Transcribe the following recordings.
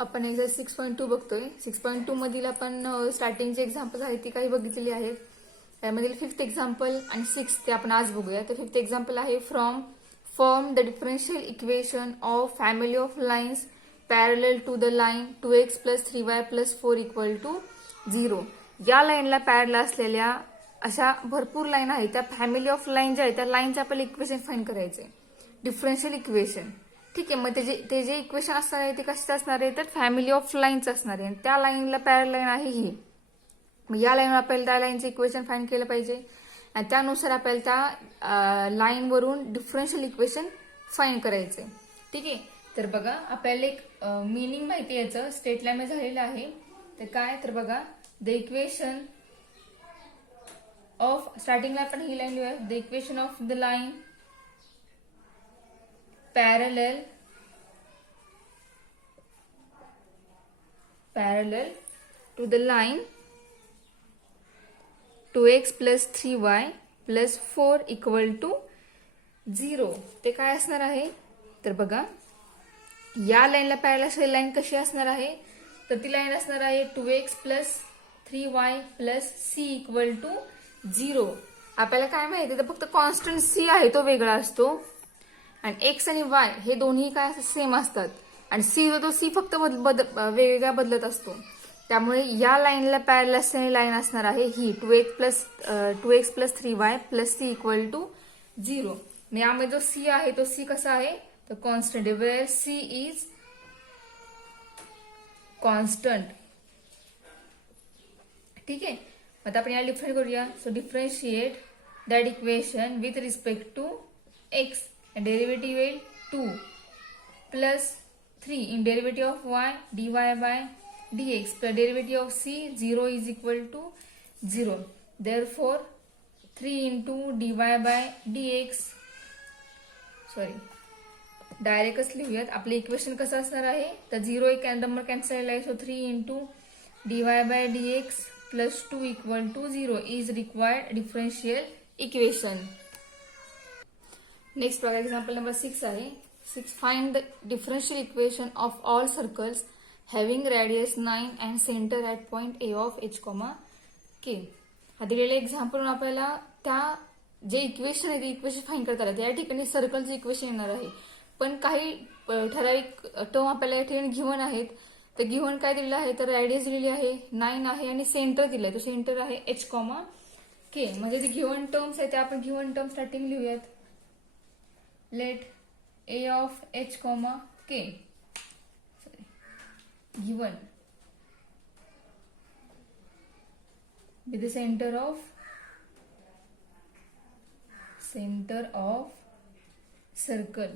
आपण एक्झाम्पल 6.2 बघतोय. 6.2 मधील आपण स्टार्टिंगचे एक्झाम्पल आहेत ती काही बघितलेली आहेत. त्यामधील 5th एक्झाम्पल आणि 6th ते आपण आज बघूया. तर 5th एक्झाम्पल आहे form the differential equation of family of lines parallel to the line 2x + 3y + 4 = 0. या लाईनला पॅरलल असलेल्या अशा भरपूर लाईन आहेत. त्या फॅमिली ऑफ लाईन ज्या आहेत त्या लाईनचं आपल्याला इक्वेशन फाइंड करायचे, डिफरन्शियल इक्वेशन. ठीक आहे, मग ते जे इक्वेशन असणार आहे ते कशाचं असणार आहे तर फॅमिली ऑफ लाईन्स असणार आहे. त्या लाईनला पॅरलल लाईन आहे ही. मग या लाईनवर आपल्याला त्या लाईनचं इक्वेशन फाइंड केलं पाहिजे आणि त्यानुसार आपल्याला त्या लाईनवरून डिफरन्शियल इक्वेशन फाइंड करायचे. ठीक आहे, तर बघा आपल्याला एक मिनिंग माहिती याचं स्टेट लाईन झालेलं आहे. तर काय तर बघा द इक्वेशन ऑफ स्टार्टिंगला आपण ही लाईन लिहूया. The equation of the line parallel to the line 2x + 3y + 4 = 0. ते काय असणार आहे तर बघा या लाईनला पॅरलल असलेली लाईन कशी असणार आहे तर ती लाईन असणार आहे 2x + 3y + c = 0. आपल्याला काय माहिती तर फक्त कॉन्स्टंट c आहे तो वेगळा असतो आणि एक्स आणि वाय हे दोन्ही काय सेम असतात आणि सी फक्त वेगवेगळ्या बदलत असतो. त्यामुळे या लाईनला पॅरलल असलेली लाईन असणार आहे ही 2x + 3y + c = 0. यामध्ये जो सी आहे तो सी कसा आहे तर कॉन्स्टंट आहे. Where c is constant. ठीक आहे, आता आपण याला डिफरंट करूया. So differentiate that equation with respect to x. Derivative will 2 plus 3 in derivative of y dy by dx plus derivative of c 0 = 0. Therefore 3 into dy by dx डायरेक्टच लिहूयात. आपले equation कसं असणार आहे तर 0 एक नंबर कॅन्सल झाला आहे. So 3 into dy by dx plus 2 = 0 is required differential equation. Next बघा एक्झाम्पल नंबर 6 आहे. 6 find the differential equation of all circles having radius 9 and centre at point A of H, K. हा दिलेला example आपल्याला त्या जे equation आहे ते equation find करता येतात. या ठिकाणी सर्कलचं इक्वेशन येणार आहे पण काही ठराविक टर्म आपल्याला या ठिकाणी गिव्हन आहेत. तर गिव्हन काय दिलेलं आहे तर रेडियस दिलेली आहे 9 आहे आणि सेंटर दिलं आहे. तो सेंटर आहे H, K. म्हणजे जे गिव्हन टर्म्स आहेत त्या आपण गिव्हन टर्म स्टार्टिंग लिहूयात. Let A of H, K given with the center of circle.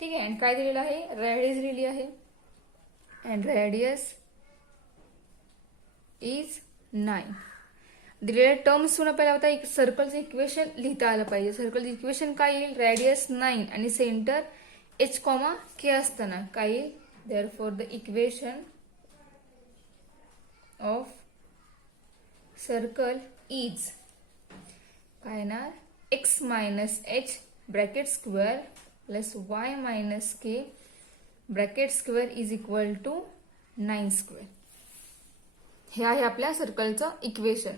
ठीक आहे, आणि काय दिलेलं आहे रेडियस दिलेली आहे and radius is 9. दिलेल्या टर्म्सवरून आपल्याला आता एक सर्कलचं इक्वेशन लिहिता आलं पाहिजे. सर्कलचं इक्वेशन काय येईल रेडियस 9 आणि सेंटर H, K असताना काय येईल therefore the equation of circle is काय येणार x - h (² + y - k (² = 9²). हे आहे आपल्या सर्कलचं इक्वेशन.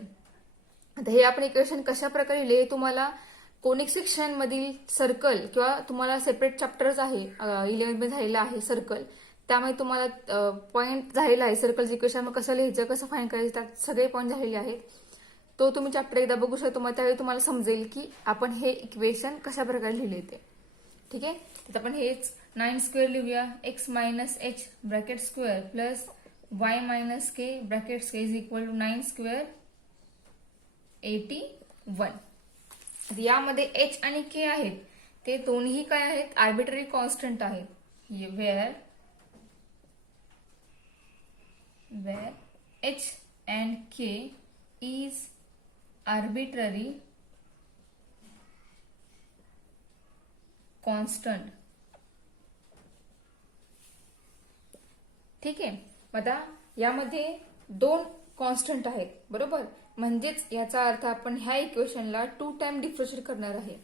आता हे आपण इक्वेशन कशा प्रकारे लिहिले तुम्हाला कोनिक सेक्शन मधील सर्कल किंवा तुम्हाला सेपरेट चॅप्टर्स आहे 11th मध्ये झालेला आहे सर्कल. त्यामुळे तुम्हाला पॉईंट झालेला आहे सर्कलचं इक्वेशन मग कसं लिहायचं कसं फाइंड करायचं त्यात सगळे पॉईंट झालेले आहेत. तो तुम्ही चॅप्टर एकदा बघू शकतो मग त्यावेळी तुम्हाला समजेल की आपण हे इक्वेशन कशा प्रकारे लिहिले ते. ठीक आहे, तर आपण हेच 9² लिहूया. x - h (² + y - k (² 9²) 81. यामध्ये h आणि k आहेत ते दोन्ही काय आहेत आर्बिट्ररी कॉन्स्टंट आहेत. Where h and k is arbitrary constant. ठीक आहे, आता यामध्ये 2 कॉन्स्टंट आहेत बरोबर. म्हणजेच याचा अर्थ आपण ह्या इक्वेशनला 2 टाइम डिफरन्शिएट करणार आहे.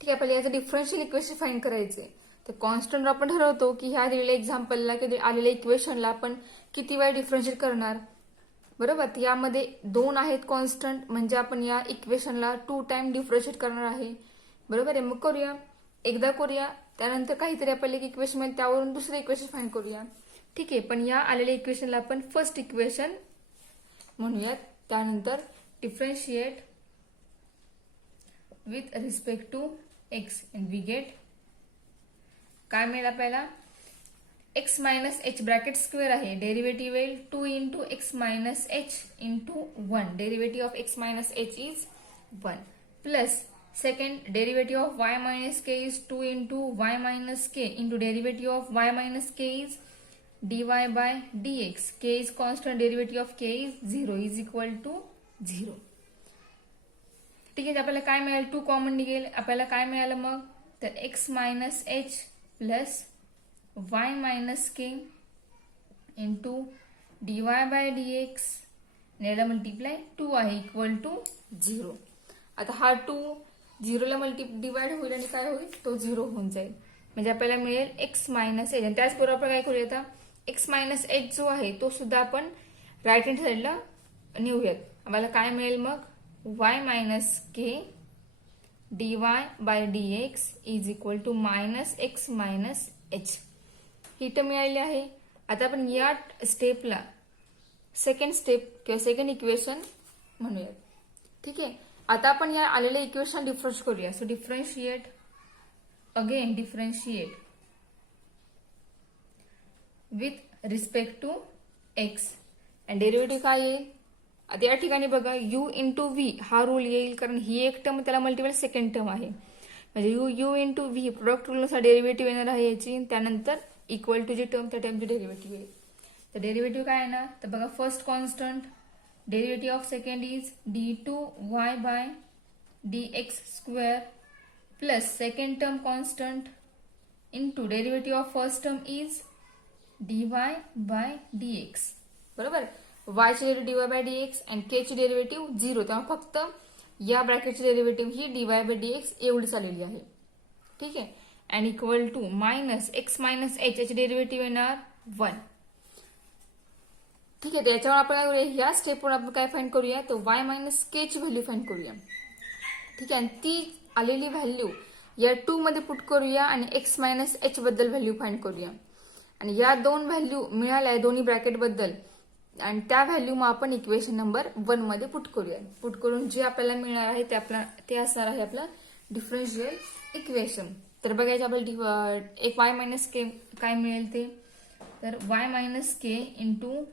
ठीक आहे, आपल्याला याचं डिफरन्शियल इक्वेशन फाइंड करायचे. तर कॉन्स्टंट आपण ठरवतो की ह्या दिलेल्या एक्झाम्पलला किंवा आलेल्या इक्वेशनला आपण किती वेळा डिफरन्शिएट करणार. बरोबर. यामध्ये 2 आहेत कॉन्स्टंट, म्हणजे आपण या इक्वेशनला 2 टाइम डिफरन्शिएट करणार आहे. बरोबर आहे. मग करूया, एकदा करूया, त्यानंतर काहीतरी आपल्याला एक इक्वेशन मिळेल, त्यावरून दुसरं इक्वेशन फाइंड करूया. ठीक आहे. पण या आलेल्या इक्वेशनला आपण फर्स्ट इक्वेशन म्हणूयात. त्यानंतर differentiate with respect to x and we get काय मिळेल आपल्याला, x minus h bracket square आहे, डेरिव्हेटिव्ह येईल 2 into x minus h into 1. Derivative of x minus h is 1 plus second derivative of y minus k is 2 into y minus k into derivative of y minus k is dy by dx. k is constant, derivative of k is 0 is equal to 0. ठीक आहे. आपल्याला काय मिळेल, 2 common निघेल. आपल्याला काय मिळालं मग, तर x minus h plus y minus k into dy by dx नेला मल्टिप्लाय 2 आहे इक्वल टू 0. आता हा 2 0ला डिवाइड होईल आणि काय होईल, तो 0 होऊन जाईल. म्हणजे आपल्याला मिळेल x मायनस एच. आणि त्याचबरोबर आपण काय करूया, आता एक्स मायनस एच जो आहे तो सुद्धा आपण राईट हँड साईडला नेऊयात. आम्हाला काय मिळेल मग, y minus k dy by dx is equal to minus x minus h. ही टर्म मिळालेली आहे. आता आपण या स्टेपला सेकंड स्टेप किंवा सेकंड इक्वेशन म्हणूयात. ठीक आहे. आता आपण या आलेल्या इक्वेशन डिफरन्शिएट करूया. So differentiate again, differentiate with respect to x and derivative काय येईल. आता या ठिकाणी बघा, u इंटू व्ही हा रूल येईल, कारण ही एक टर्म त्याला मल्टिपल सेकंड टर्म आहे. म्हणजे u इंटू व्ही प्रोडक्ट रूलनुसार डेरिव्हेटिव्ह येणार आहे याची. त्यानंतर इक्वल टू जी टर्म, त्या टर्मची डेरिव्हेटिव्ह येईल. तर डेरिव्हेटिव्ह काय येणार, तर बघा first constant, derivative of second is d2y by dx square plus second term constant into derivative of first term is dy by dx. बरोबर. y ची डेरिव्हेटिव्ह dy बाय dx आणि k ची डेरिव्हेटिव्ह 0. तेव्हा फक्त या ब्रॅकेटची डेरिव्हेटिव्ह ही dy by dx एवढीच आलेली आहे. ठीक आहे. And equal to minus x minus h, याची डेरिव्हेटिव्ह येणार 1. ठीक आहे. तर याच्यावर आपण काय करूया, या स्टेपवर आपण काय फाइंड करूया, तर y मायनस के ची व्हॅल्यू फाइंड करूया. ठीक आहे. आणि ती आलेली व्हॅल्यू या 2 मध्ये पुट करूया आणि एक्स मायनस एच बद्दल व्हॅल्यू फाइंड करूया. आणि या 2 व्हॅल्यू मिळाल्या दोन्ही ब्रॅकेट बद्दल, आणि त्या व्हॅल्यू मग आपण इक्वेशन नंबर 1 मध्ये पुट करूया. पुट करून जे आपल्याला मिळणार आहे ते असणार आहे आपलं डिफरन्शियल इक्वेशन. तर बघायचं आपल्याला एक y मायनस के काय मिळेल ते, तर y minus k into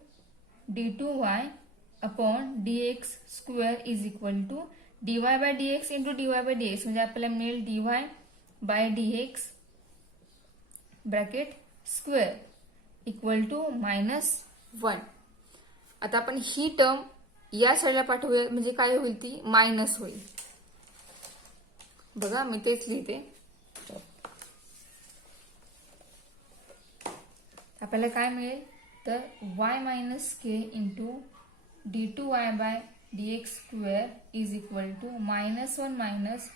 d2y upon dx square is equal to dy by dx into dy by dx. म्हणजे आपल्याला मिळेल dy by dx bracket square equal to minus 1. आता आपण ही टर्म या साईडला पाठवूया, म्हणजे काय होईल, ती मायनस होईल. बघा मी तेच लिहिते. आपल्याला काय मिळेल, तर y minus k into d2y by dx square is equal to minus 1 minus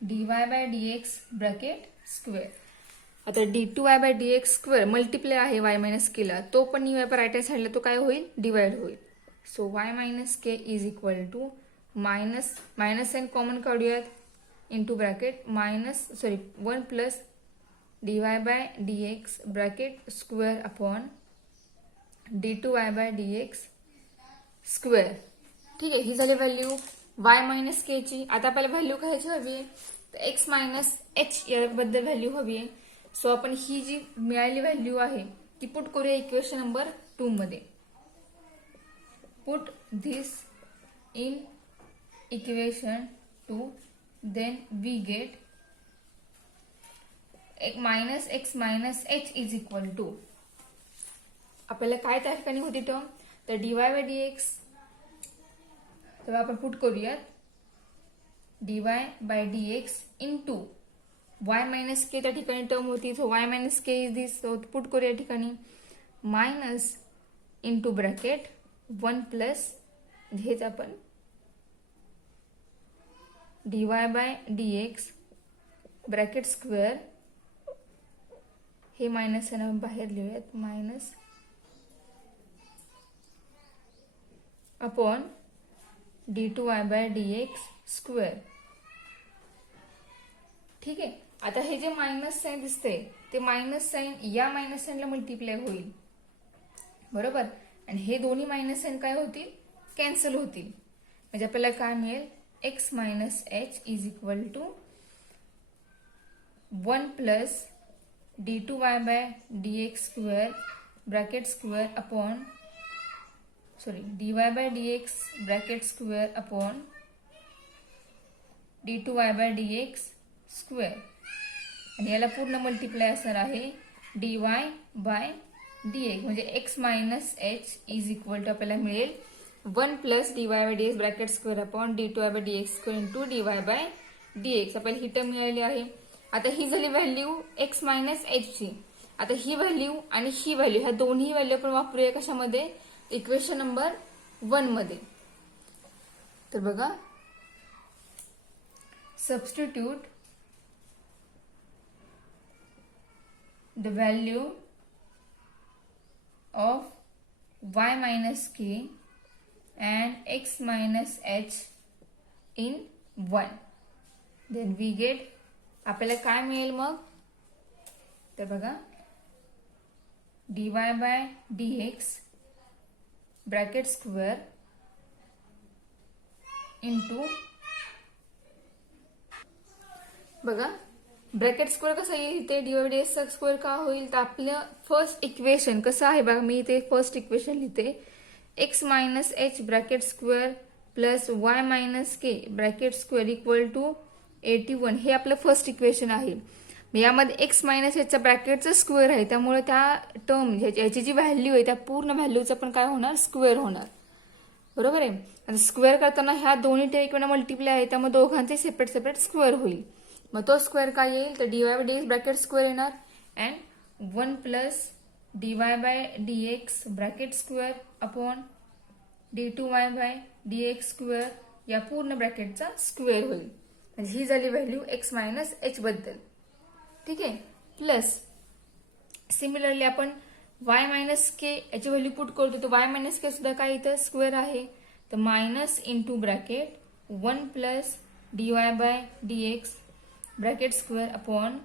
dy by dx bracket square. आता d2y by dx square multiply आहे y मायनस केला, तो पण राईट हँड साईडला तो काय होईल, डिवाइड होईल. So y minus k is equal to minus sine common काढूयात into bracket minus 1 plus dy by dx bracket square upon d2y by dx square. ठीक आहे. ही झाली व्हॅल्यू y मायनस के ची. आता आपल्याला व्हॅल्यू कायची हवी आहे, तर एक्स मायनस एच याबद्दल व्हॅल्यू हवी आहे. सो आपण ही जी मिळालेली व्हॅल्यू आहे ती पुट करूया इक्वेशन नंबर 2 मध्ये. Put this in equation 2, then we get minus x minus h is equal to, आपल्याला काय त्या ठिकाणी होती टर्म, तर dy बाय dx. तेव्हा आपण पुट करूयात dy by dx into y minus k, त्या ठिकाणी टर्म होती, so y minus k is this. So put करूया या ठिकाणी मायनस इंटू ब्रॅकेट 1 प्लस हेच आपण dy by dx bracket square हे मायनस साइन आपण बाहेर लिहूयात, मायनस अपॉन d2y/dx². ठीक आहे. आता हे जे मायनस साइन दिसतंय ते मायनस साइन या मायनस साइनला मल्टिप्लाय होईल, बरोबर. आणि हे दोन्ही मायनस साइन काय होतील, कॅन्सल होतील. म्हणजे आपल्याला काय मिळेल, x - h is equal to 1 plus d2y/dx² bracket square upon dy/dx² upon d2y/dx². आणि याला पूर्ण मल्टिप्लाय असणार आहे dy/dx. म्हणजे x - h is equal to आपल्याला मिळेल 1 plus dy/dx² upon d2y/dx² into dy/dx. आपल्याला ही टर्म मिळाली आहे. आता ही झाली व्हॅल्यू x - h ची. आता ही व्हॅल्यू आणि ही व्हॅल्यू, ह्या दोन्ही व्हॅल्यू आपण वापरूया कशामध्ये, इक्वेशन नंबर 1 मध्ये. तर बघा, substitute the value of y - k and x - h in 1. Then we get, आपल्याला काय मिळेल मग, तर बघा dy/dx ब्रॅकेट स्क्वेअर इंटू, बघा ब्रॅकेट स्क्वेअर कसं येईल इथे, dy/dx स्क्वेअर का होईल, तर आपलं फर्स्ट इक्वेशन कसं आहे बघा, मी इथे फर्स्ट इक्वेशन लिहिते, x - h bracket square plus y - k bracket square equal to 81. हे आपलं फर्स्ट इक्वेशन आहे. यामध्ये x - h चा ब्रॅकेटचा स्क्वेअर आहे, त्यामुळे त्या टर्म याची जी व्हॅल्यू आहे त्या पूर्ण व्हॅल्यूचा पण काय होणार, स्क्वेअर होणार, बरोबर आहे. आणि स्क्वेअर करताना ह्या दोन्ही टर्म एकमेकांना मल्टिप्लाय आहे, त्यामुळे दोघांचे सेपरेट सेपरेट स्क्वेअर होईल. मग तो स्क्वेअर काय येईल, तर dy/dx ब्रॅकेट स्क्वेअर येणार and 1 plus dy/dx bracket square upon d2y/dx² या पूर्ण ब्रॅकेटचा स्क्वेअर होईल. म्हणजे ही झाली व्हॅल्यू x - h बद्दल. ठीक आहे. प्लस सिमिलरली आपण y - k याची व्हॅल्यू पुट करतो, तर y - k सुद्धा काय इथं स्क्वेअर आहे, तर minus into bracket 1 plus dy/dx bracket square upon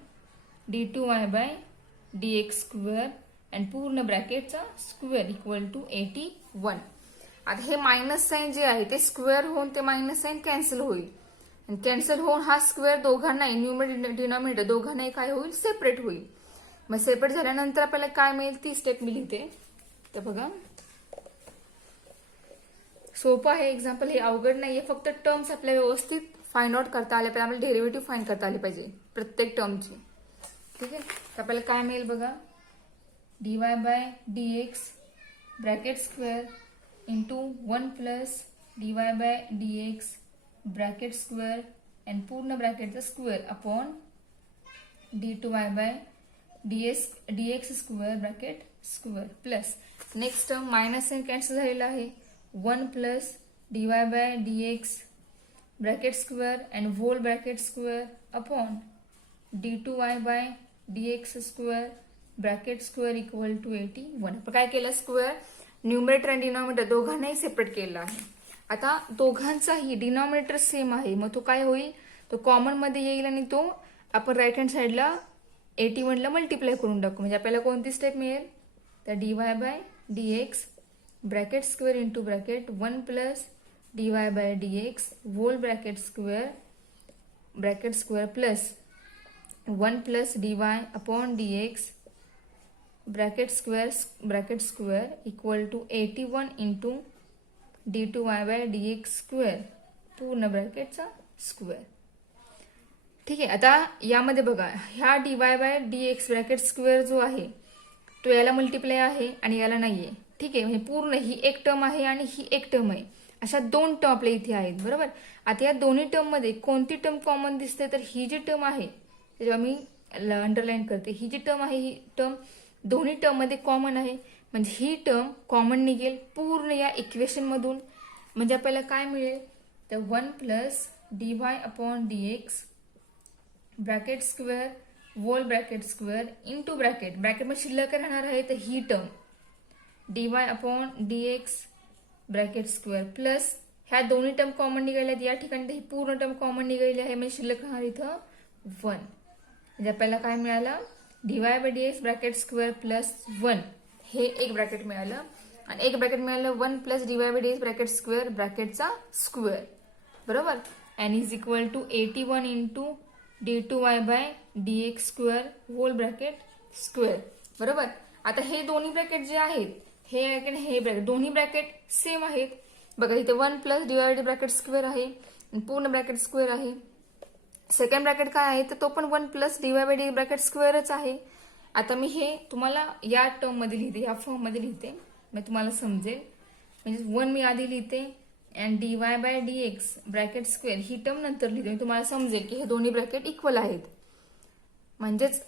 d2y/dx² and पूर्ण ब्रॅकेटचा स्क्वेअर इक्वल टू 81. आता हे मायनस साइन जे आहे ते स्क्वेअर होऊन ते मायनस साइन कॅन्सल होईल. आणि कॅन्सल होऊन हा स्क्वेअर दोघांनाही, न्यूमरेटर डिनॉमिनेटर दोघांनाही काय होईल, सेपरेट होईल. मग सेपरेट झाल्यानंतर आपल्याला काय मिळेल ती स्टेप मी लिहिते. तर बघा, सोपं आहे एक्झाम्पल, हे अवघड नाहीये. फक्त टर्म्स आपल्याला व्यवस्थित फाइंड आउट करता आले पाहिजे, आपल्याला डेरिव्हेटिव्ह फाइंड करता आले पाहिजे प्रत्येक टर्मची. ठीक आहे. तर आपल्याला काय मिळेल बघा, dy/dx bracket square into 1 plus dy/dx bracket square and पूर्ण ब्रॅकेटचा square upon d2y/dx² bracket square plus next term minus sine cancel झालेला आहे, 1 plus dy/dx bracket square and whole bracket square upon d2y/dx² bracket square equal to 81. आपण काय केलं, square numerator आणि denominator दोघांनाही separate केलं आहे. आता दोघांचाही डिनॉमिनेटर सेम आहे, मग तो काय होईल, तो कॉमन मध्ये येईल आणि तो आपण राईट हँड साइडला 81 ला मल्टिप्लाय करून टाकू. म्हणजे आपल्याला कोणती स्टेप मिळेल, तर dy/dx bracket square into bracket 1 plus dy/dx whole bracket square plus 1 plus dy upon dx bracket square equal to 81 into d2y/dx² पूर्ण ब्रॅकेटचा स्क्वेअर. ठीक आहे. आता यामध्ये बघा, ह्या dy/dx ब्रॅकेट स्क्वेअर जो आहे तो याला मल्टिप्लाय आहे आणि याला नाहीये. ठीक आहे. म्हणजे पूर्ण ही एक टर्म आहे आणि ही एक टर्म आहे, अशा दोन टर्म आपल्या इथे आहेत, बरोबर. आता या दोन्ही टर्म मध्ये कोणती टर्म कॉमन दिसते, तर ही जी टर्म आहे, जेव्हा मी अंडरलाईन करते, ही जी टर्म आहे ही टर्म दोन्ही टर्म मध्ये कॉमन आहे. म्हणजे ही टर्म कॉमन निघेल पूर्ण या इक्वेशन मधून. म्हणजे आपल्याला काय मिळेल, तर 1 plus dy upon dx bracket square whole bracket square into ब्रॅकेटमध्ये शिल्लक राहणार आहे तर ही term dy upon dx bracket square plus ह्या दोन्ही टर्म कॉमन निघाल्यात या ठिकाणी ही पूर्ण टर्म कॉमन निघालेली आहे म्हणजे शिल्लक राहणार इथं 1 म्हणजे आपल्याला काय मिळालं dy by dx bracket square plus 1 हे एक ब्रॅकेट मिळालं आणि एक ब्रॅकेट मिळालं 1 plus dy by dx bracket square ब्रॅकेटचा स्क्वेअर बरोबर and is equal to 81 into d2y by dx square whole bracket square बरोबर. आता हे दोन्ही ब्रॅकेट जे आहेत हे ब्रॅकेट दोन्ही ब्रॅकेट सेम आहेत बघा इथे 1 plus dy by bracket square आहे आणि पूर्ण ब्रॅकेट स्क्वेअर आहे. सेकंड ब्रॅकेट काय आहे तर तो पण 1 plus dy by d bracket स्क्वेअरच आहे. आता मी हे तुम्हाला या टर्म मध्ये लिहिते या फॉर्म मध्ये लिहिते मग तुम्हाला समजेल म्हणजे 1 मी आधी लिहिते and dy by dx bracket square ही टर्म नंतर लिहिते तुम्हाला समजेल की हे दोन्ही ब्रॅकेट इक्वल आहेत. म्हणजेच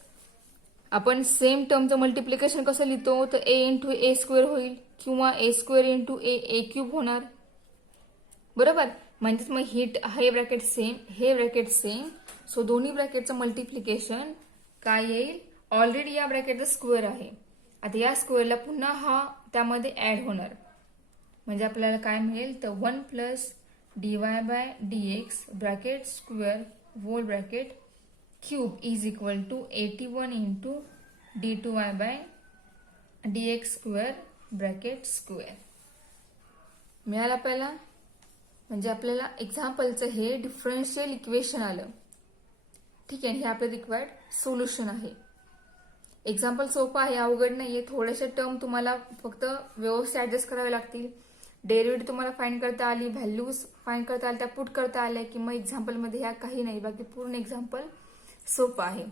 आपण सेम टर्मचं मल्टिप्लिकेशन कसं लिहितो तर a इंटू ए स्क्वेअर होईल किंवा ए स्क्वेअर इंटू ए क्यूब होणार बरोबर. म्हणजेच मग हे ब्रॅकेट सेम हे ब्रॅकेट सेम सो दोन्ही ब्रॅकेटचं मल्टिप्लिकेशन काय येईल ऑलरेडी या ब्रॅकेटचा स्क्वेअर आहे आता या स्क्वेअरला पुन्हा हा त्यामध्ये ऍड होणार म्हणजे आपल्याला काय मिळेल तर 1 plus dy by dx bracket square whole bracket cube is equal to 81 into d2y by dx square bracket square मिळालं आपल्याला. म्हणजे आपल्याला एक्झाम्पलचं हे डिफरन्शियल इक्वेशन आलं ठीक आहे. हे आपलं रिक्वायर्ड सोल्युशन आहे. एक्झाम्पल सोपं आहे अवघड नाहीये थोड्याशा टर्म तुम्हाला फक्त व्यवस्थित ऍडजस्ट करावे लागतील. डेरिव्हेटिव्ह तुम्हाला फाइंड करता आली व्हॅल्यूज फाइंड करता आल्या त्या पुट करता आल्या की मग एक्झाम्पलमध्ये ह्या काही नाही बाकी पूर्ण एक्झाम्पल सोपं आहे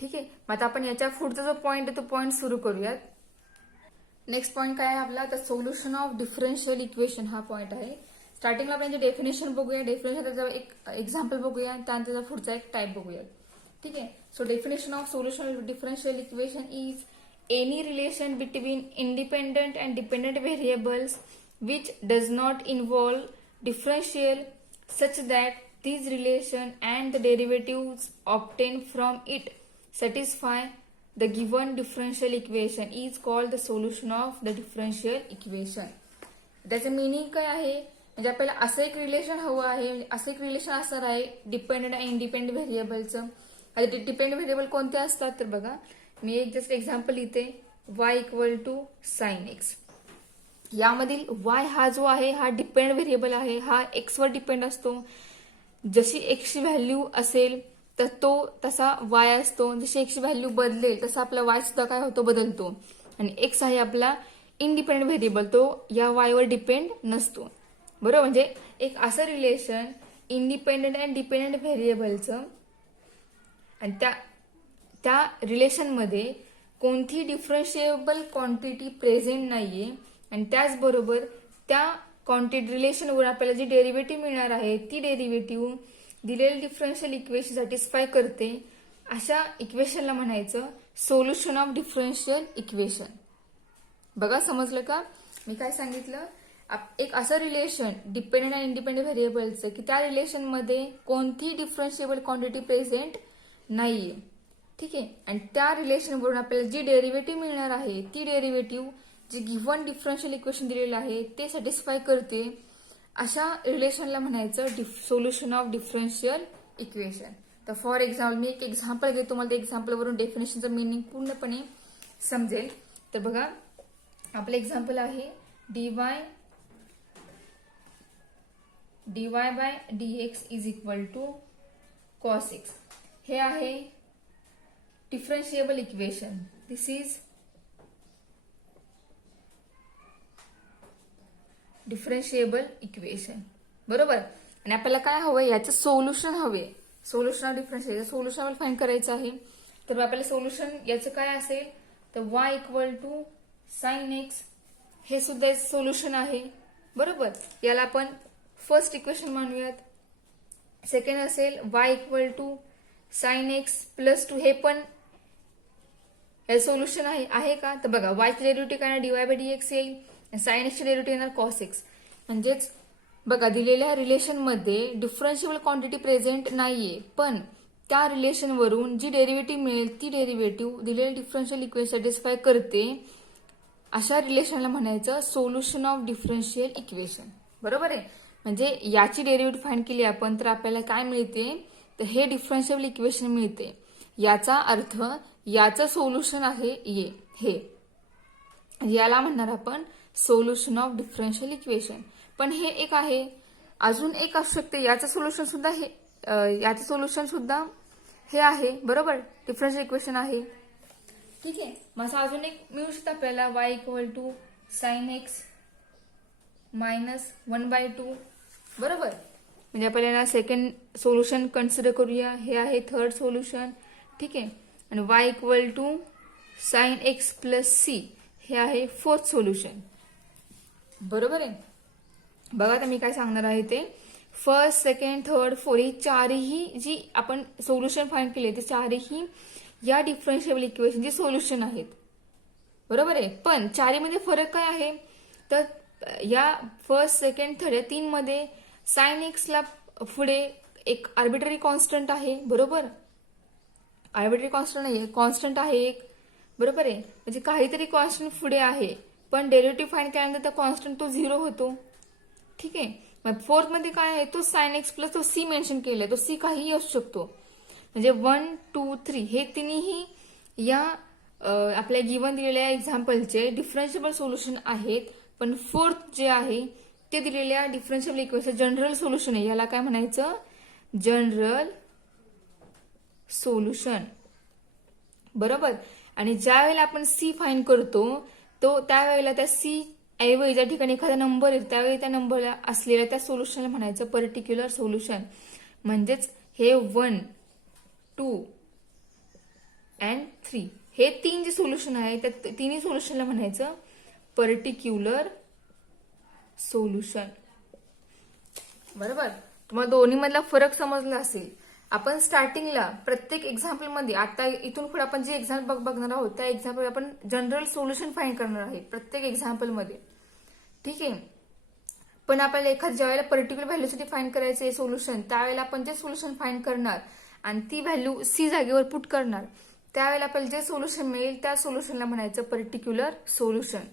ठीक आहे. मग आता आपण याच्या पुढचा जो पॉईंट आहे तो पॉईंट सुरू करूयात. नेक्स्ट पॉईंट काय आहे आपला तर सोल्युशन ऑफ डिफरन्शियल इक्वेशन हा पॉईंट आहे. स्टार्टिंगला आपण डेफिनेशन बघूया डेफिनेशन त्याचा एक एक्झाम्पल बघूया त्यानंतर त्याचा पुढचा एक टाईप बघूया ठीक आहे. So definition of solution of differential equation is any relation between independent and dependent variables which does not involve differential such that these relation and the derivatives obtained from it satisfy the given differential equation is called the solution of the differential equation. त्याचं meaning काय आहे म्हणजे आपल्याला असं एक relation हवं आहे असं एक रिलेशन असणार आहे डिपेंडेंट आणि इंडिपेंडेंट व्हेरिएबलचं. आता डिपेंडेंट व्हेरिएबल कोणते असतात तर बघा मी एक जस्ट एक्झाम्पल लिहिते y equal to sine x. यामधील y हा जो आहे हा डिपेंड व्हेरिएबल आहे हा x वर डिपेंड असतो. जशी x ची व्हॅल्यू असेल तर तो तसा y असतो जशी x ची व्हॅल्यू बदलेल तसा आपला y सुद्धा काय होतो बदलतो आणि x आहे आपला इंडिपेंडेंट व्हेरिएबल तो या y वर डिपेंड नसतो बरोबर. म्हणजे एक असं रिलेशन इंडिपेंडेंट अँड डिपेंडेंट व्हेरिएबलचं आणि त्या रिलेशनमध्ये कोणती डिफरन्शिएबल क्वांटिटी प्रेझेंट नाहीये आणि त्याचबरोबर त्या क्वांटिटी रिलेशनवर आपल्याला जी डेरिव्हेटिव्ह मिळणार आहे ती डेरिव्हेटिव्ह दिलेल्या डिफरन्शियल इक्वेशन सॅटिस्फाय करते अशा इक्वेशनला म्हणायचं सोल्युशन ऑफ डिफरन्शियल इक्वेशन. बघा समजलं का मी काय सांगितलं एक असं रिलेशन डिपेंडेंट आणि इंडिपेंडेंट व्हेरिएबलचं की त्या रिलेशनमध्ये कोणती डिफरन्शिएबल क्वांटिटी प्रेझेंट नाहीये ठीक आहे आणि त्या रिलेशनवरून आपल्याला जी डेरिव्हेटिव्ह मिळणार आहे ती डेरिव्हेटिव्ह जे गिव्हन डिफरन्शियल इक्वेशन दिलेलं आहे ते सॅटिस्फाय करते अशा रिलेशनला म्हणायचं सोल्युशन ऑफ डिफरन्शियल इक्वेशन. तर फॉर एक्झाम्पल मी एक एक्झाम्पल देतो तुम्हाला त्या एक्झाम्पलवरून डेफिनेशनचं मिनिंग पूर्णपणे समजेल. तर बघा आपलं एक्झाम्पल आहे dy by dx is equal to cos x. हे आहे differentiable equation. This is differentiable equation बरोबर आणि आपल्याला काय हवं याचं सोल्युशन हवे सोल्युशन ऑफ डिफरन्शिएबल सोल्युशन आपल्याला फाइंड करायचं आहे. तर आपल्याला सोल्युशन याचं काय असेल तर y equal to sine x हे सुद्धा सोल्युशन आहे बरोबर. याला आपण फर्स्ट इक्वेशन मानूयात. सेकंड असेल y equal to sine x plus 2 हे पण सोल्युशन आहे का तर बघा y चे डेरिव्हेटिव्ह काय dy बाय dx येईल साइन एक्सचे डेरिव्हेटिव्ह येणार कॉस एक्स. म्हणजेच बघा दिलेल्या रिलेशनमध्ये डिफरन्शिएबल क्वांटिटी प्रेझेंट नाहीये पण त्या रिलेशनवरून जी डेरिव्हेटिव्ह मिळेल ती डेरिव्हेटिव्ह दिलेले डिफरन्शियल इक्वेशन सॅटिस्फाय करते, अशा रिलेशनला म्हणायचं सोल्युशन ऑफ डिफरन्शियल इक्वेशन. बरोबर आहे. म्हणजे याची डेरिव्हेटिव्ह फाइंड केली आपण तर आपल्याला काय मिळते, तर हे डिफरन्शियल इक्वेशन मिळते. याचा अर्थ याचं सोल्युशन आहे हे याला म्हणणार आपण सोल्युशन ऑफ डिफरन्शियल इक्वेशन. पण हे एक आहे, अजून एक असू शकते याचं सोल्युशन सुद्धा याचं सोल्युशन सुद्धा हे आहे. बरोबर, डिफरन्शियल इक्वेशन आहे. ठीक आहे. मग असं अजून एक मिळू शकतं आपल्याला y = sin x - 1/2. बरोबर, म्हणजे आपल्याला सेकंड सोल्युशन कन्सिडर करूया. हे आहे थर्ड सोल्युशन. ठीक आहे. आणि y = sin x + c हे आहे फोर्थ सोल्युशन. बरोबर आहे. बघा आता मी काय सांगणार आहे ते फर्स्ट, सेकंड, थर्ड, फोर्थ ही चारही जी आपण सोल्युशन फाइंड केले ते चारही या डिफरन्शिएबल इक्वेशनचे सोल्युशन आहेत. बरोबर आहे. पण चारीमध्ये फरक काय आहे, तर या फर्स्ट, सेकंड, थर्ड या तीनमध्ये साइन एक्सला पुढे एक आर्बिट्ररी कॉन्स्टंट आहे. बरोबर, आर्बिट्ररी कॉन्स्टंट नाही, कॉन्स्टंट आहे एक. बरोबर आहे. म्हणजे काहीतरी कॉन्स्टंट पुढे आहे, पण डेरिव्हेटिव्ह फाइंड केल्यानंतर त्या कॉन्स्टंट तो 0 होतो. ठीक आहे. मग फोर्थ मध्ये काय आहे, तो साइन एक्स प्लस तो सी मेन्शन केलाय. तो सी काहीही असू शकतो. म्हणजे 1, 2, 3 हे तिन्ही या आपल्या गिवन दिलेल्या एक्झाम्पलचे डिफरन्शिएबल सोल्युशन आहेत. पण फोर्थ जे आहे ते दिलेल्या डिफरन्शिएबल इक्वेशन जनरल सोल्युशन आहे. याला काय म्हणायचं, जनरल सोल्युशन. बरोबर. आणि ज्या वेळेला आपण सी फाइंड करतो तो त्यावेळेला त्या सी ऐवजी ज्या ठिकाणी एखादा नंबर येतो त्यावेळी त्या नंबरला असलेल्या त्या सोल्युशनला म्हणायचं पर्टिक्युलर सोल्युशन. म्हणजेच हे 1, 2 and 3 हे तीन जे सोल्युशन आहे त्या तिन्ही सोल्युशनला म्हणायचं पर्टिक्युलर सोल्युशन. बरोबर, तुम्हाला दोन्ही मधला फरक समजला असेल. आपण स्टार्टिंगला प्रत्येक एक्झाम्पल मध्ये आता इथून पुढे आपण जे एक्झाम्पल बघणार आहोत त्या एक्झाम्पल आपण जनरल सोल्युशन फाइंड करणार आहे प्रत्येक एक्झाम्पल मध्ये. ठीक आहे. पण आपल्याला एखाद्या ज्यावेळेला पर्टिक्युलर व्हॅल्यूसाठी फाइंड करायचं आहे सोल्युशन त्यावेळेला आपण जे सोल्युशन फाइंड करणार आणि ती व्हॅल्यू सी जागेवर पुट करणार त्यावेळेला आपल्याला जे सोल्युशन मिळेल त्या सोल्युशनला म्हणायचं पर्टिक्युलर सोल्युशन.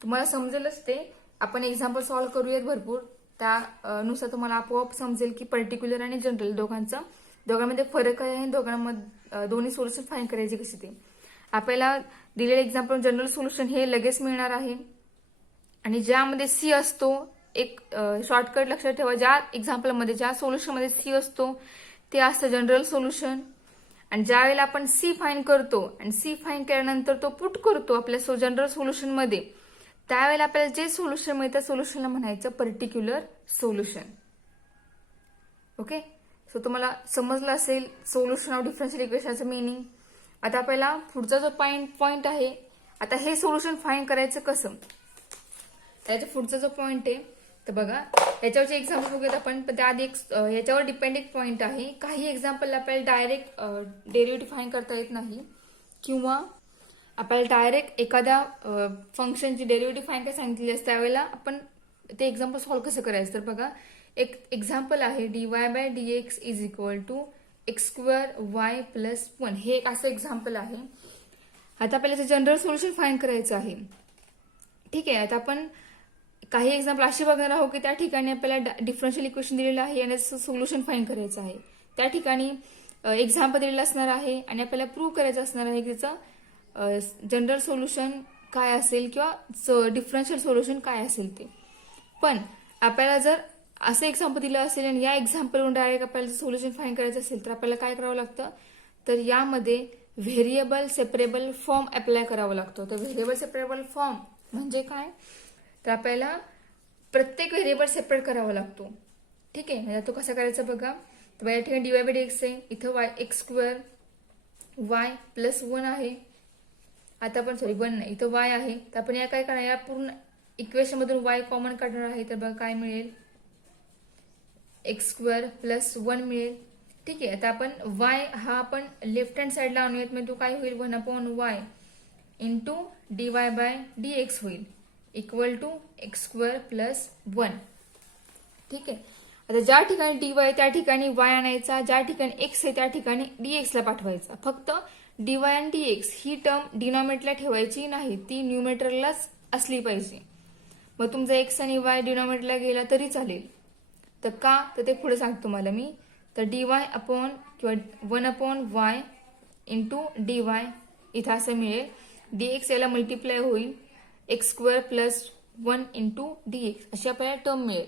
तुम्हाला समजेलच ते. आपण एक्झाम्पल सॉल्व्ह करूयात भरपूर, त्यानुसार तुम्हाला आपोआप समजेल की पर्टिक्युलर आणि जनरल दोघांमध्ये फरक आहे आणि दोघांमध्ये दोन्ही सोल्युशन फाइंड करायचे कसे ते. आपल्याला दिलेले एक्झाम्पल जनरल सोल्युशन हे लगेच मिळणार आहे. आणि ज्यामध्ये सी असतो, एक शॉर्टकट लक्षात ठेवा, ज्या एक्झाम्पलमध्ये ज्या सोल्युशनमध्ये सी असतो ते असतं जनरल सोल्युशन. आणि ज्या वेळेला आपण सी फाइंड करतो आणि सी फाइंड केल्यानंतर तो पुट करतो आपल्या जनरल सोल्युशन मध्ये त्यावेळेला आपल्याला जे सोल्युशन मिळतं सोल्युशनला म्हणायचं पर्टिक्युलर सोल्युशन. ओके. सो तुम्हाला समजलं असेल सोल्युशन ऑफ डिफरन्शियल इक्वेशनचं मिनिंग. आता आपल्याला पुढचा जो पॉइंट आहे, आता हे सोल्युशन फाइंड करायचं कसं, त्याच्या पुढचा जो पॉइंट आहे तर बघा याच्यावरचे एक्झाम्पल बघूयात आपण. पण त्याआधी याच्यावर डिपेंड एक पॉइंट आहे. काही एक्झाम्पल आपल्याला डायरेक्ट डेरिव्हेटिव्ह फाइंड करता येत नाही किंवा आपल्याला डायरेक्ट एखाद्या फंक्शनची डेरिव्हेटिव्ह फाइंड काय सांगितली असते त्यावेळेला आपण ते एक्झाम्पल सॉल्व्ह कसं करायचं. तर बघा एक एक्झाम्पल आहे dy/dx = x²y + 1 हे एक असं एक्झाम्पल आहे. आता आपल्याला जनरल सोल्युशन फाइंड करायचं आहे. ठीक आहे. आता आपण काही एक्झाम्पल असे बघणार आहोत की त्या ठिकाणी आपल्याला डिफरन्शियल इक्वेशन दिलेलं आहे आणि सोल्युशन फाइंड करायचं आहे. त्या ठिकाणी एक्झाम्पल दिलेलं असणार आहे आणि आपल्याला प्रूव्ह करायचं असणार आहे की त्याचं जनरल सोल्युशन काय असेल किंवा डिफरन्शियल सोल्युशन काय असेल ते. पण आपल्याला जर असं एक्झाम्पल दिलं असेल आणि या एक्झाम्पलवरून डायरेक्ट आपल्याला सोल्युशन फाइंड करायचं असेल तर आपल्याला काय करावं लागतं, तर यामध्ये व्हेरिएबल सेपरेबल फॉर्म अप्लाय करावा लागतो. तर व्हेरिएबल सेपरेबल फॉर्म म्हणजे काय, तर आपल्याला प्रत्येक व्हेरिएबल सेपरेट करावा लागतो. ठीक आहे. म्हणजे तो कसा करायचा बघा. तर या ठिकाणी dy/dx आहे, इथं x² y + 1 आहे. आता आपण 1 नाही, इथं y आहे. तर आपण या काय करणार, या पूर्ण इक्वेशन मधून y कॉमन काढणार आहे. तर बघा काय मिळेल, x² + 1 मिळेल. ठीक आहे. आता आपण y हा आपण लेफ्ट हँड साइडला आणूयात. म्हणजे तो काय होईल, 1/y × dy/dx होईल = x² + 1. ठीक आहे. आता ज्या ठिकाणी dy आहे त्या ठिकाणी y आणायचा, ज्या ठिकाणी x आहे त्या ठिकाणी dx ला पाठवायचा. फक्त dy आणि dx ही टर्म डिनॉमिनेटरला ठेवायची नाही, ती न्यूमरेटरलाच असली पाहिजे. मग तुमचा x आणि y डिनॉमिनेटरला गेला तरी चालेल. तर का, तर ते पुढे सांगतो तुम्हाला मी. तर dy अपॉन किंवा 1/y इंटू dy इथं असं मिळेल. dx याला मल्टिप्लाय होईल x² प्लस 1 इंटू dx अशी आपल्याला टर्म मिळेल.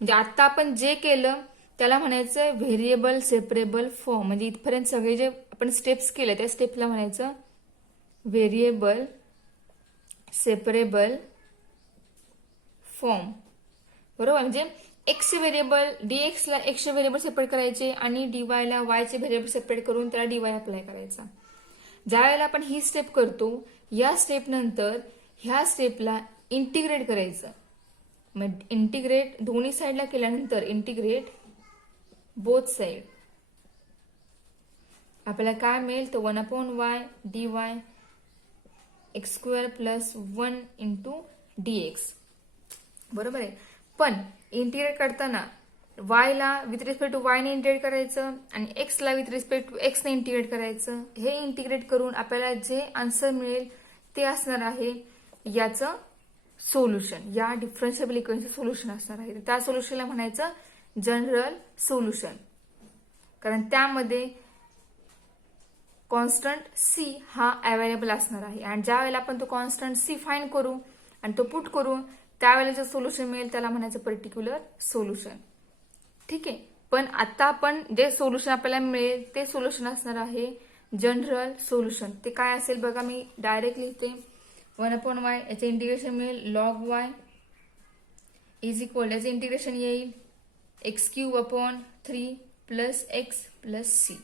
म्हणजे आता आपण जे केलं त्याला म्हणायचं व्हेरिएबल सेपरेबल फॉर्म. म्हणजे इथपर्यंत सगळे जे आपण स्टेप्स केले त्या स्टेपला म्हणायचं व्हेरिएबल सेपरेबल फॉर्म. बरोबर. म्हणजे एक्स व्हेरिएबल dx ला x चे व्हेरिएबल सेपरेट करायचे आणि dy ला y चे व्हेरिएबल सेपरेट करून त्याला dy अप्लाय करायचा. ज्या वेळेला आपण ही स्टेप करतो या स्टेप नंतर ह्या स्टेपला इंटिग्रेट करायचं. मग इंटिग्रेट दोन्ही साईडला केल्यानंतर इंटिग्रेट बोथ साईड आपल्याला काय मिळेल तर 1/y dy x² plus 1 into dx. बरोबर आहे. पण इंटिग्रेट करताना y ला विथ रिस्पेक्ट टू y ने इंटिग्रेट करायचं आणि x ला विथ रिस्पेक्ट टू x ने इंटिग्रेट करायचं. हे इंटिग्रेट करून आपल्याला जे आन्सर मिळेल ते असणार आहे याचं सोल्युशन. या डिफरन्शिएबल इक्वेशनचं सोल्युशन असणार आहे. त्या सोल्युशनला म्हणायचं जनरल सोल्युशन, कारण त्यामध्ये कॉन्स्टंट c हा अवेलेबल असणार आहे. आणि ज्या वेळेला आपण तो कॉन्स्टंट c फाइंड करू आणि तो पुट करू त्यावेळेला जे सोल्युशन मिळेल त्याला म्हणायचं पर्टिक्युलर सोल्युशन. ठीक आहे. पण आता आपण जे सोल्युशन आपल्याला मिळेल ते सोल्युशन असणार आहे जनरल सोल्युशन. ते काय असेल बघा, मी डायरेक्ट लिहिते. 1/y याचे इंटिग्रेशन मिळेल log y इज इक्वल याचे इंटिग्रेशन येईल x³ upon 3 plus x plus c.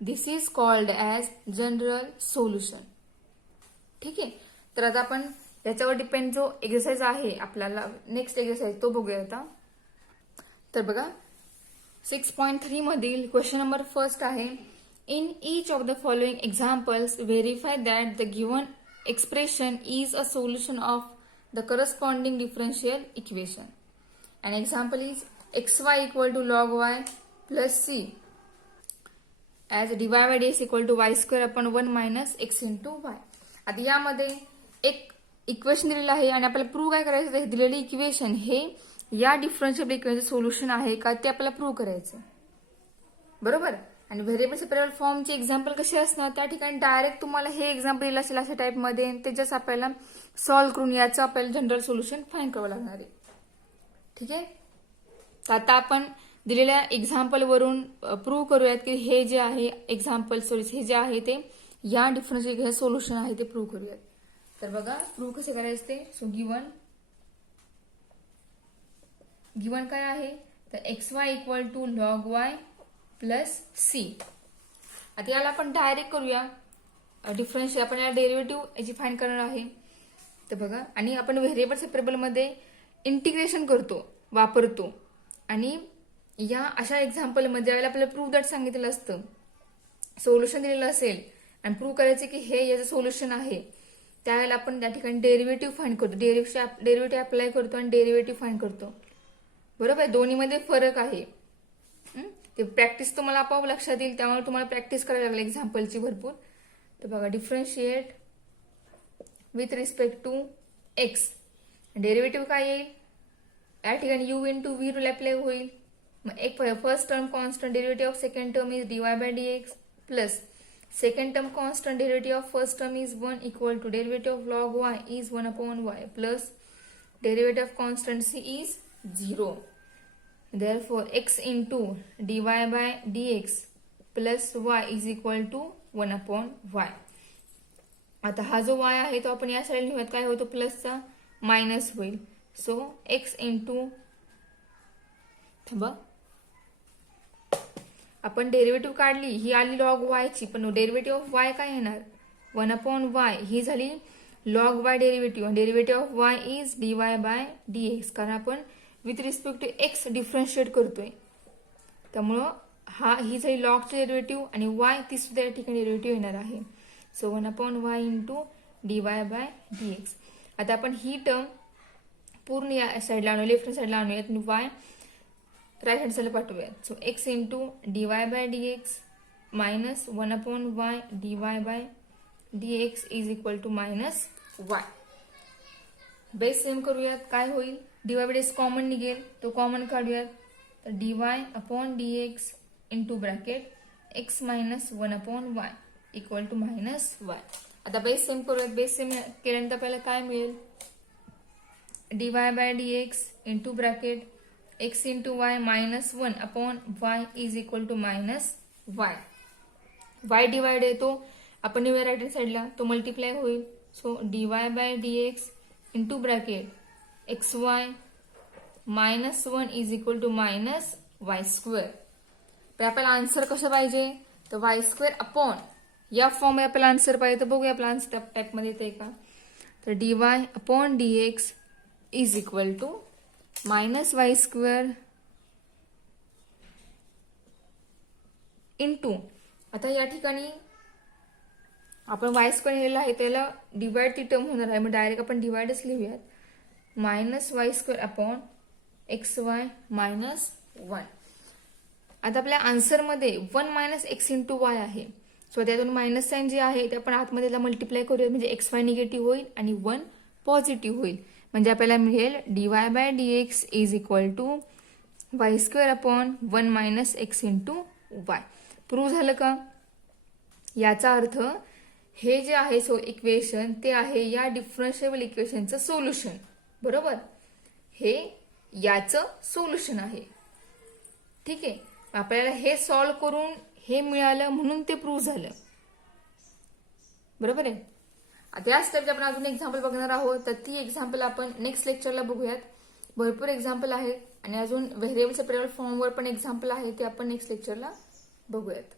This is called as general solution. ठीक आहे. तर आता आपण याच्यावर डिपेंड जो एक्सरसाइज आहे आपल्याला नेक्स्ट एक्सरसाइज तो बघूया आता. तर बघा 6.3 मधील क्वेश्चन नंबर फर्स्ट आहे. In each of the following examples, verify that the given expression is a solution of the corresponding differential equation. An example is xy equal to log y plus c as dy by dx equal to y² upon 1 minus x into y. आता यामध्ये एक equation दिलेलं आहे आणि आपल्याला prove काय करायचं, हे दिलेले इक्वेशन हे या डिफरन्शिएबल इक्वेशनचं सोल्युशन आहे का ते आपल्याला प्रूव्ह करायचं. बरोबर. आणि व्हेरिएबल सेपरेबल फॉर्मचे एक्झाम्पल कसे असणार, त्या ठिकाणी डायरेक्ट तुम्हाला हे एक्झाम्पल दिलं असेल अशा टाईपमध्ये, ते जस्ट आपल्याला सॉल्व्ह करून याचं आपल्याला जनरल सोल्युशन फाइंड करावं लागणार आहे. ठीक आहे. तर आता आपण दिलेल्या एक्झाम्पल वरून प्रूव्ह करूयात की हे जे आहे एक्झाम्पल हे जे आहे ते या डिफरन्शियल सोल्युशन आहे ते प्रूव्ह करूयात. तर बघा प्रूव्ह कसे करायचं ते. सो गिवन काय आहे तर xy equal to log y plus c. आता याला आपण डायरेक्ट करूया डिफरन्शियल. आपण याला डेरिव्हेटिव्ह याची फाइंड करणार आहे. तर बघा, आणि आपण व्हेरिएबल सेपरेबल मध्ये इंटिग्रेशन वापरतो आणि या अशा एक्झाम्पल मध्ये ज्यावेळेला आपल्याला प्रूव्ह दॅट सांगितलेलं असतं, सोल्युशन दिलेलं असेल आणि प्रूव्ह करायचं की हे याचं सोल्युशन आहे, त्यावेळेला आपण त्या ठिकाणी डेरिव्हेटिव्ह फाइंड करतो. डेरिव्हेटिव्ह अप्लाय करतो आणि डेरिव्हेटिव्ह फाइंड करतो. बरोबर. दोन्हीमध्ये फरक आहे. ते प्रॅक्टिस तुम्हाला आपोआप लक्षात येईल, त्यामुळे तुम्हाला प्रॅक्टिस करायला लागेल एक्झाम्पलची भरपूर. तर बघा differentiate with respect to x. Derivative काय येईल, या ठिकाणी u into v rule apply होईल. मग एक first term constant derivative of second term is dy by dx plus second term constant derivative of first term is 1 equal to derivative of log y is 1/y plus derivative of कॉन्स्टंट c is 0. Therefore, x into dy by dx plus y is equal to 1/y. आता हा जो y आहे तो आपण या साईडला लिहूयात, काय होतो प्लसचा मायनस होईल. सो x इंटू आपण डेरिव्हेटिव्ह काढली, ही आली log y ची, पण डेरिव्हेटिव्ह ऑफ y काय येणार 1/y. ही झाली log y derivative. Derivative of y is dy by dx, कारण आपण with respect to x differentiate करतोय, त्यामुळं ही झाली लॉगची डेरिव्हेटिव्ह आणि y ती सुद्धा या ठिकाणी डेरिव्हेटिव्ह येणार आहे. So 1/y into dy by dx. आता आपण ही टर्म पूर्ण या साईडला आणूया, लेफ्ट हँड साईडला आणूयात आणि वाय राईट हँड साईडला पाठवूयात. So x into dy by dx minus 1/y dy by dx is equal to minus y. Base same करूयात. काय होईल, डीवाय बाय डीएक्स कॉमन निघेल, तो कॉमन काढूयात. तर dy upon dx into bracket x minus 1/y equal to minus y. आता base same करूयात. Base same केल्यानंतर आपल्याला काय मिळेल, dy by dx into bracket x into y minus 1/y is equal to minus y. Y divide येतो आपण नेऊया right hand साईडला, तो मल्टिप्लाय होईल. So dy by dx into bracket x y minus 1 is equal to minus y square. तर आपल्याला answer कसं पाहिजे, तर वाय स्क्वेअर अपॉन या फॉर्म मध्ये आपल्याला आन्सर पाहिजे. तर बघूया आपला आन्सर टाईपमध्ये येते का. तर dy upon dx is equal to minus y square into, आता या ठिकाणी आपण वाय स्क्वेअर लिहिलेला आहे त्याला डिवाइड ती टर्म होणार आहे, मग डायरेक्ट आपण डिवाइडच लिहूयात. Minus y square upon x y minus 1. आता आपल्या आन्सरमध्ये 1 मायनस एक्स इंटू वाय आहे. सो त्यातून मायनस साईन जे आहे ते आपण आतमध्ये त्याला मल्टिप्लाय करूया, म्हणजे एक्स वाय निगेटिव्ह होईल आणि 1 पॉझिटिव्ह होईल. म्हणजे आपल्याला मिळेल dy by dx is equal to y square upon 1 minus x into y. Prove झालं का. याचा अर्थ हे जे आहे सो इक्वेशन ते आहे या डिफरन्शिएबल इक्वेशनचं सोल्युशन. बरोबर, हे याचं सोल्युशन आहे. ठीक आहे, आपल्याला हे सॉल्व्ह करून हे मिळालं म्हणून ते प्रूव्ह झालं. बरोबर आहे. आता या स्टेपचे आपण अजून एक्झाम्पल बघणार आहोत, तर ती एक्झाम्पल आपण नेक्स्ट लेक्चरला बघूयात. भरपूर एक्झाम्पल आहेत आणि अजून व्हेरिएबल सेपरेबल फॉर्मवर पण एक्झाम्पल आहे, ते आपण नेक्स्ट लेक्चरला बघूयात.